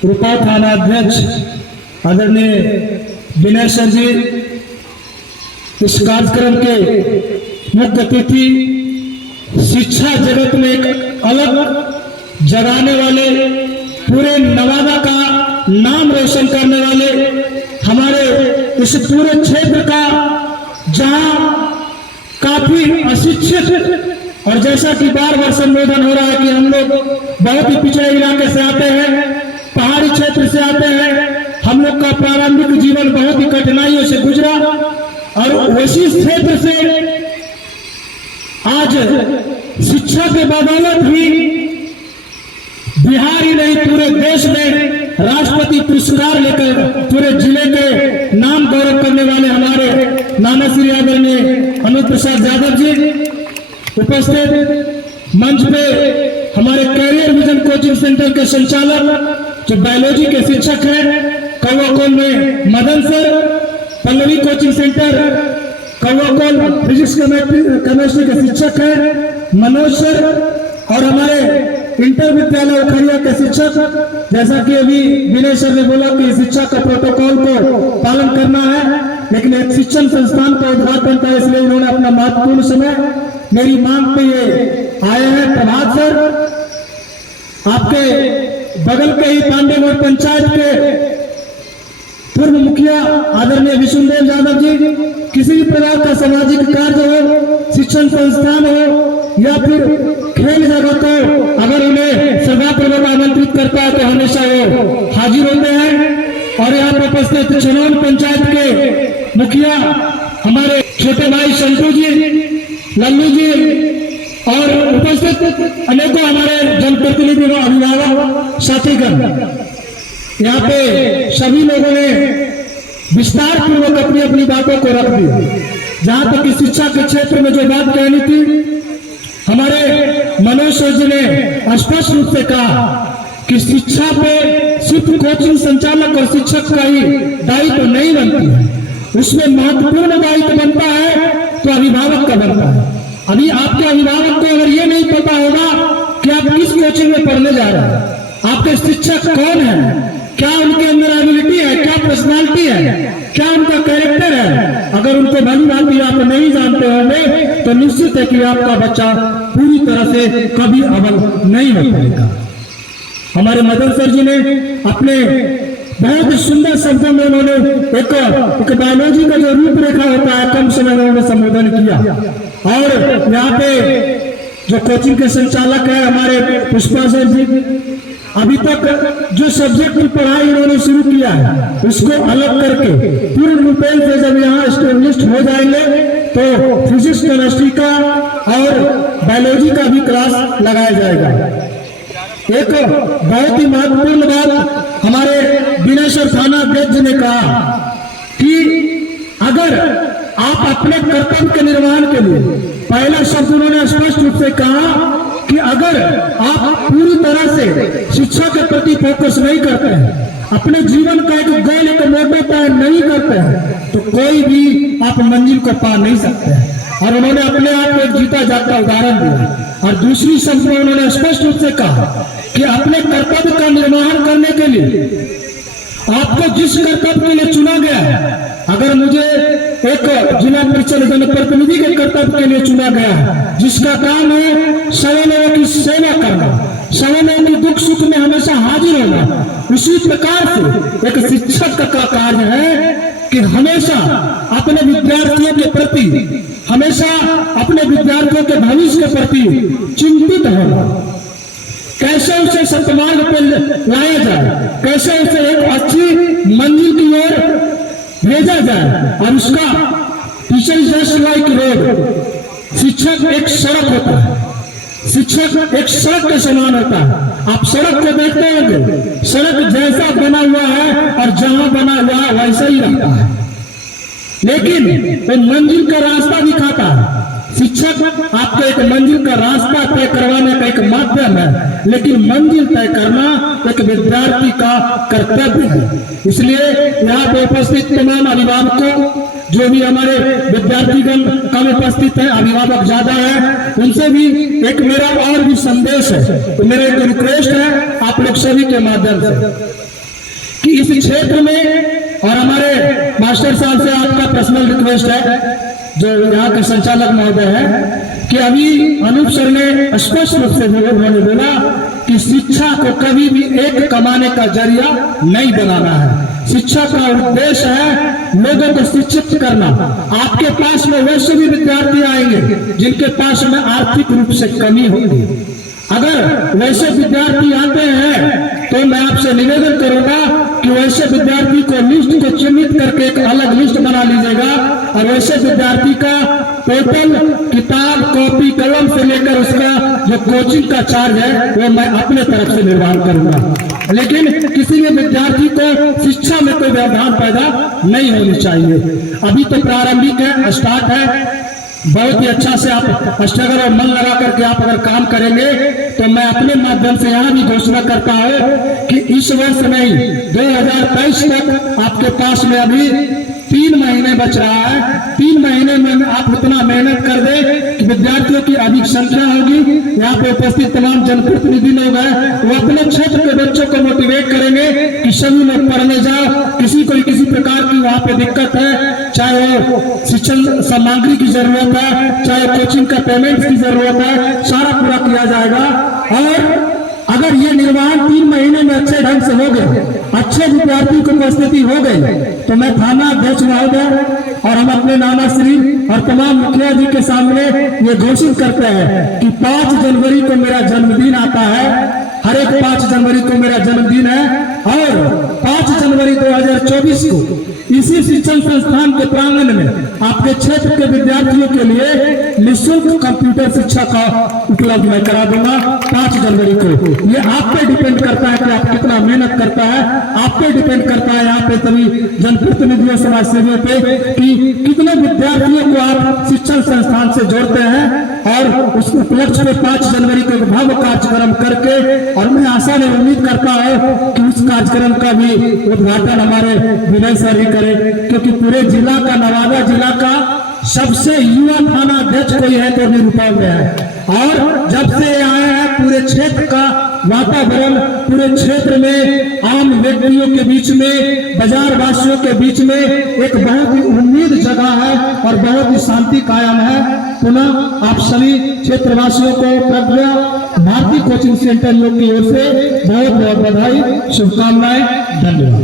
रूपा थाना अध्यक्ष आदरणीय विनय सर जी, इस कार्यक्रम के मुख्य अतिथि, शिक्षा जगत में एक अलग जगाने वाले, पूरे नवादा का नाम रोशन करने वाले, हमारे इस पूरे क्षेत्र का जहां काफी अशिक्षित, और जैसा कि बार बार संबोधन हो रहा है कि हम लोग बहुत ही पिछड़े इलाके से आते हैं, पहाड़ी क्षेत्र से आते हैं, हम लोग का प्रारंभिक जीवन बहुत ही कठिनाइयों से गुजरा, और उसी क्षेत्र से आज शिक्षा के बदौलत ही बिहार ही नहीं पूरे देश में राष्ट्रपति पुरस्कार लेकर पूरे जिले के नाम गौरव करने वाले हमारे नाना श्री आदरणीय अनुप प्रसाद यादव जी उपस्थित। मंच पे हमारे कैरियर विजन कोचिंग सेंटर के संचालक जो बायोलॉजी के शिक्षक हैं, कौवाकोल में Madan sir, Pallavi coaching centre Kauwakol physics chemistry के शिक्षक हैं मनोज सर, और हमारे इंटर विद्यालय उखड़िया के शिक्षक, जैसा कि अभी विनय सर ने बोला कि शिक्षा का प्रोटोकॉल को पालन करना है, लेकिन एक शिक्षण संस्थान का उद्घाटन था, इसलिए उन्होंने अपना महत्वपूर्ण समय मेरी मांग पे ये आए हैं। प्रभात सर, आपके बगल के ही पांडेगढ़ पंचायत के पूर्व मुखिया आदरणीय विष्णुदेव यादव जी, किसी भी प्रकार का सामाजिक कार्य हो, शिक्षण संस्थान हो या फिर खेल जगत हो, अगर उन्हें सभापूर्वक आमंत्रित करता है तो हमेशा वो हाजिर होते हैं। और यहाँ पर उपस्थित चनौन पंचायत के मुखिया हमारे छोटे भाई संतू जी, लल्लू जी, और उपस्थित अनेकों हमारे जनप्रतिनिधि व अभिभावक साथीगण, यहाँ पे सभी लोगों ने विस्तार पूर्वक अपनी अपनी बातों को रख दिया। जहां तक कि शिक्षा के क्षेत्र में जो बात कहनी थी, हमारे मनोज सर जी ने स्पष्ट रूप से कहा कि शिक्षा पे सिर्फ कोचिंग संचालक और शिक्षक का ही दायित्व नहीं बनती है, उसमें महत्वपूर्ण दायित्व बनता है तो अभिभावक का बनता है। अभी आपके अभिभावक को अगर ये नहीं पता होगा कि आप किस कोचिंग में पढ़ने जा रहे हैं, आपके शिक्षक कौन है, क्या उनके अंदर एबिलिटी है, क्या पर्सनालिटी है, क्या उनका कैरेक्टर है, अगर उनको भली भांति आप नहीं जानते होंगे तो निश्चित है कि आपका बच्चा पूरी तरह से कभी अव्वल नहीं हो पाएगा। हमारे मदन सर जी ने अपने बहुत सुंदर शब्दों में उन्होंने एक बायोलॉजी का जो रूपरेखा होता है कम समय में उन्होंने संबोधन किया। और यहाँ पे जो कोचिंग के संचालक है हमारे पुष्पा सर जी, अभी तक जो सब्जेक्ट की पढ़ाई इन्होंने शुरू किया है उसको अलग करके पूर्ण रूपेण से जब यहाँ एस्टेब्लिश्ड हो जाएंगे तो फिजिक्स केमिस्ट्री का और बायोलॉजी का भी क्लास लगाया जाएगा। एक बहुत ही महत्वपूर्ण बात हमारे विनय सर थाना अध्यक्ष ने कहा कि अगर आप अपने कर्तव्य के निर्वहन के लिए, पहला शब्द उन्होंने स्पष्ट रूप से कहा कि अगर आप पूरी तरह से शिक्षा के प्रति फोकस नहीं करते हैं, अपने जीवन का एक गोल, एक मोटो तय नहीं करते हैं, तो कोई भी आप मंजिल को पा नहीं सकते हैं। और उन्होंने अपने आप को एक जीता जागता उदाहरण दिया। और दूसरी शब्द में उन्होंने स्पष्ट रूप से कहा कि अपने कर्तव्य का निर्वहन करने के लिए आपको जिस कर्तव्य के लिए चुना गया है, अगर मुझे एक जिला परिषद जनप्रतिनिधि के कर्तव्य के लिए चुना गया है जिसका काम है सभी लोगों की सेवा करना, सभी लोगों के दुख सुख में हमेशा हाजिर होना, उसी प्रकार से एक शिक्षक का कार्य है कि हमेशा अपने विद्यार्थियों के प्रति, हमेशा अपने विद्यार्थियों के भविष्य के प्रति चिंतित होना, कैसे उसे सत्मार्ग पर लाया जाए, कैसे उसे एक अच्छी मंजिल की ओर भेजा जाए। और उसका teacher is just like road, शिक्षक एक सड़क होता है, शिक्षक एक सड़क के समान होता है। आप सड़क को देखते होंगे, सड़क जैसा बना हुआ है और जहां बना हुआ है वैसा ही रहता है, लेकिन वो मंजिल का रास्ता दिखाता है। शिक्षक आपको एक मंजिल का रास्ता तय करवाने का एक माध्यम है, लेकिन मंजिल तय करना एक विद्यार्थी का कर्तव्य है। इसलिए यहाँ पे उपस्थित तमाम अभिभावकों, जो भी हमारे विद्यार्थीगण कम उपस्थित है, अभिभावक ज्यादा है, उनसे भी एक मेरा और भी संदेश है, तो मेरा एक रिक्वेस्ट है आप लोग सभी के माध्यम से कि इस क्षेत्र में, और हमारे मास्टर साहब से आपका पर्सनल रिक्वेस्ट है, जो यहाँ के संचालक महोदय है, कि अभी अनूप सर ने स्पष्ट रूप से उन्होंने बोला कि शिक्षा को कभी भी एक कमाने का जरिया नहीं बनाना है। शिक्षा का उद्देश्य है लोगों को शिक्षित करना। आपके पास में वैसे भी विद्यार्थी आएंगे जिनके पास में आर्थिक रूप से कमी होगी। अगर वैसे विद्यार्थी आते हैं तो मैं आपसे निवेदन करूंगा कि वैसे विद्यार्थी को लिस्ट को चिन्हित करके एक अलग लिस्ट बना लीजिएगा, और वैसे विद्यार्थी का टोटल किताब, कॉपी, कलम से लेकर उसका जो कोचिंग का चार्ज है वो मैं अपने तरफ से निर्वहन करूंगा। लेकिन किसी भी विद्यार्थी को शिक्षा में कोई व्यवधान पैदा नहीं होनी चाहिए। अभी तो प्रारंभिक है, स्टार्ट है, बहुत ही अच्छा से आप स्ट्रगल और मन लगा करके आप अगर काम करेंगे तो मैं अपने माध्यम से यहाँ भी घोषणा करता हूँ कि इस वर्ष नहीं, 2023 तक आपके पास में अभी 3 महीने बच रहा है। 3 महीने में आप उतना मेहनत कर दे कि विद्यार्थियों की अधिक संख्या होगी। यहाँ पे उपस्थित तमाम जनप्रतिनिधि लोग हैं, वो अपने क्षेत्र के बच्चों को मोटिवेट करेंगे कि सभी लोग पढ़ने जाओ। किसी को किसी प्रकार की वहाँ पे दिक्कत है, चाहे वो शिक्षण सामग्री की जरूरत है, चाहे कोचिंग का पेमेंट की जरूरत है, सारा पूरा किया जाएगा। और अगर ये निर्माण 3 महीने में अच्छे ढंग से हो गए, अच्छे विद्यार्थी की उपस्थिति हो गई, तो मैं थाना अध्यक्ष महोदय और हम अपने नाना श्री और तमाम मुखिया जी के सामने ये घोषित करते हैं कि 5 जनवरी को मेरा जन्मदिन आता है। हर एक 5 जनवरी को मेरा जन्मदिन है, और 5 जनवरी 2024 को इसी शिक्षण संस्थान के प्रांगण में आपके क्षेत्र के विद्यार्थियों के लिए निःशुल्क कंप्यूटर शिक्षा का उपलब्ध मैं करा दूंगा 5 जनवरी को। ये आप पे डिपेंड करता है कि आप कितना मेहनत करता है, आप पे डिपेंड करता है यहाँ पे सभी जनप्रतिनिधियों, समाज सेवियों पे कि कितने विद्यार्थियों को आप शिक्षण संस्थान से जोड़ते हैं। और उस उपलक्ष्य में 5 जनवरी को भव्य कार्यक्रम करके, और मैं आशा ने उम्मीद करता हूँ कि उस कार्यक्रम का भी उद्घाटन हमारे विनय सर ही करें, क्योंकि पूरे जिला का, नवादा जिला का सबसे युवा थाना अध्यक्ष कोई है तो निरूपा में है। और जब से आए हैं पूरे क्षेत्र का वातावरण, पूरे क्षेत्र में आम व्यक्तियों के बीच में, बाजार वासियों के बीच में एक बहुत ही उम्मीद जगह है और बहुत ही शांति कायम है। पुनः आप सभी क्षेत्रवासियों को प्रज्ञा भारती कोचिंग सेंटर योग की ओर से बहुत बहुत बधाई, शुभकामनाएं, धन्यवाद।